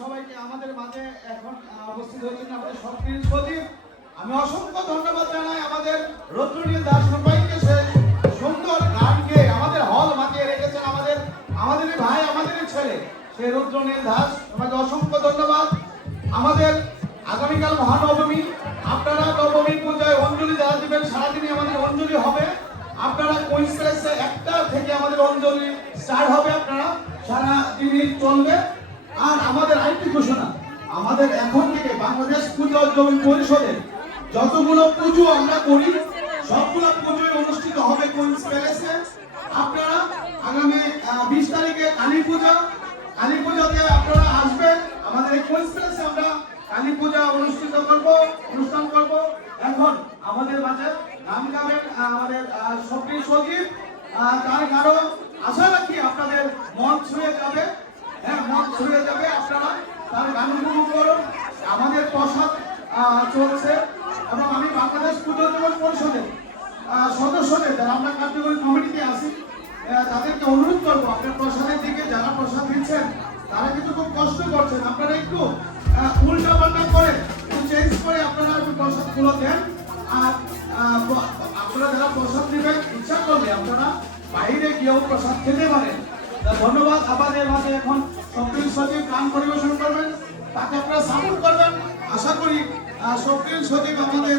সবাইকে আমাদের মাঝে এখন উপস্থিত হয়েছেন আমাদের সরকারি সচিব। আমি অসংখ্য ধন্যবাদ জানাই আমাদের রত্নীল দাস সবাইকে। সে সুন্দর গানকে আমাদের হল মাতিয়ে রেখেছেন আমাদের আমাদের ভাই আমাদের ছেলে। সে রুদ্রনীল দাস আমাকে অসংখ্য ধন্যবাদ। আমাদের আগামীকাল মহানবমী। আপনারা নবমী পূজায় অঞ্জলি যারা দিবেন, সারাদিনই আমাদের অঞ্জলি হবে। আপনারা কোইন্সিডেন্সে একটা থেকে আমাদের অঞ্জলি স্টার্ট হবে আপনারা। সারা দিনই চলবে। আর আমাদের আরেকটি ঘোষণা আমাদের এখন থেকে বাংলাদেশ পূজা উদ্যোগী পরিষদের যতগুলো পুজো আমরা করি সবগুলো পুজোই অনুষ্ঠিত হবে প্যালেসে। আপনারা আগামী বিশ তারিখে কালী পূজা কালী পূজাতে আপনারা আসবেন। আমাদের এই প্যালেসে আমরা কালী পূজা অনুষ্ঠিত করব অনুষ্ঠান করব। এখন আমাদের মাঝে গান গাবেন আমাদের সক্রিয় আহ, তার কারণ আশা রাখি আপনাদের মন ছুঁয়ে যাবে। ছুঁয়ে যাবে আপনারা তার গান উপভোগ করুন। আমাদের প্রসাদ চলছে এবং আমি বাংলাদেশ পুজো জীবন পরিষদের সদস্যদের যারা আমরা কার্যকরী কমিটিতে আহ, তাদেরকে অনুরোধ করব আপনার প্রসাদের দিকে যারা প্রসাদ দিচ্ছেন তারা কিন্তু খুব কষ্ট করছেন। আপনারা একটু উল্টা পাল্টা করে চেঞ্জ করে আপনারা একটু প্রসাদগুলো দেন। আর আপনারা যারা প্রসাদ দিবেন ইচ্ছা করলে আপনারা বাইরে গিয়েও প্রসাদ খেতে পারেন। ধন্যবাদ আমাদের মাঝে এখন সক্রিয় সচিব গান পরিবেশন করবেন। তাকে আপনারা সাপোর্ট করবেন। আশা করি সক্রিয় সচিব আমাদের